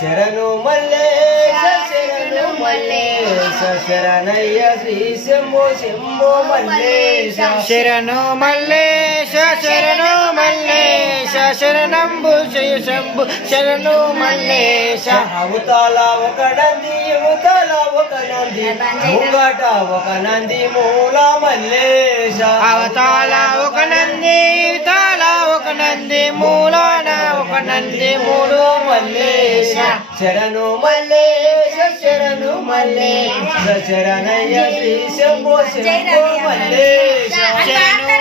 శరణు మల్లేశ శరణు మల్లేశ శరణయ్య శ్రీ శంభో శంభో మల్లేశ శరణు మల్లేశ శరణు మల్లేశ శరణంబు జయ శంభు శరణు మల్లేశ అవతాల ఒక నంది యువతల ఒక నంది ముంగట ఒక నంది మూల మల్లేశ అవతాల ఒక నంది యువతల ఒక నంది మూలాన ఒక నంది మూడు మల్లేశ శరణు మల్లేశ శరణు మల్లేశ శరణయ్య శ్రీ శంభో శంభో మల్లేశ శరణు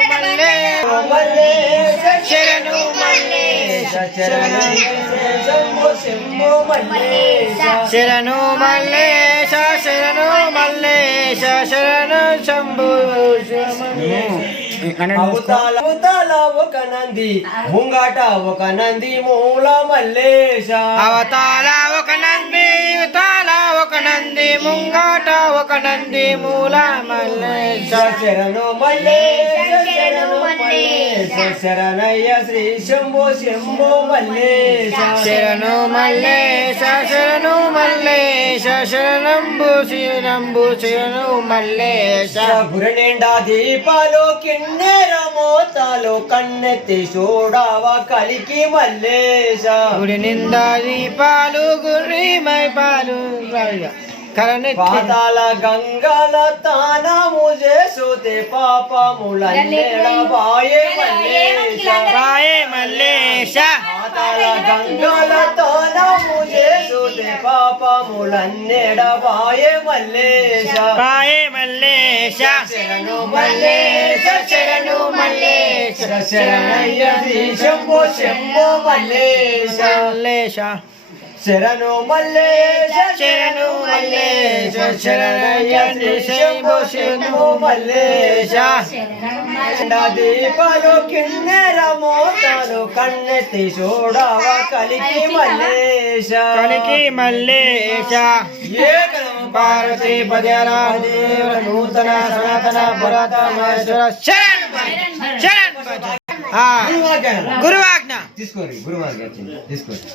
మల్లేశ శరణు మల్లేశ శరణయ్య శ్రీ శంభో శంభో మల్లేశ శరణు మల్లేశ శరణు మల్లేశ శరణు శంభు అవతాల ఒక నంది ముంగట ఒక నంది మూల మల్లేశ అవతాల ఒక నంది యువతాల ఒక నంది ముంగట ఒక నంది మూల మల్లేశ శరణు మల్లేశ శరణు మల్లేశ శరణయ్య శ్రీ శంభో శంభో మల్లేశ శరణు మల్లేశ శరణు మల్లేశ శరణంబు శివనంబు శరణు మల్లేశ గురి నిండా దీపాలు కిన్నెర మోతాలు కన్నెత్తి చూడవ కలికి మల్లేశ గుడి నిండా దీపాలు గుర్రిమై పాలు పాతాల గంగల తానము చేసుతే పాపములన్నెడబాయే మల్లేశ రాయే మల్లేశ పాతాల గంగల తానము చేసుతే పాపములన్నెడబాయే మల్లేశ రాయే మల్లేశ శరణు మల్లేశ శరణు మల్లేశ శరణయ్య శ్రీ శంభో శంభో మల్లేశ మల్లేశ శరణు మల్లేశ శరణు మల్లేశ శరణయ్య శ్రీ శంభో శంభో మల్లేశ దీపాలు కిన్నెర మోతాలు కన్నెత్తి చూడవ కలికి మల్లేశ కలికి మల్లేశ పార్వతీ పద్యరామదేవ నూతన సనాతన పురాతనేశ్వర శరణ్ శరణ్ గురువాజ్ఞ తీసుకోండి గురువాజ్ఞ తీసుకోండి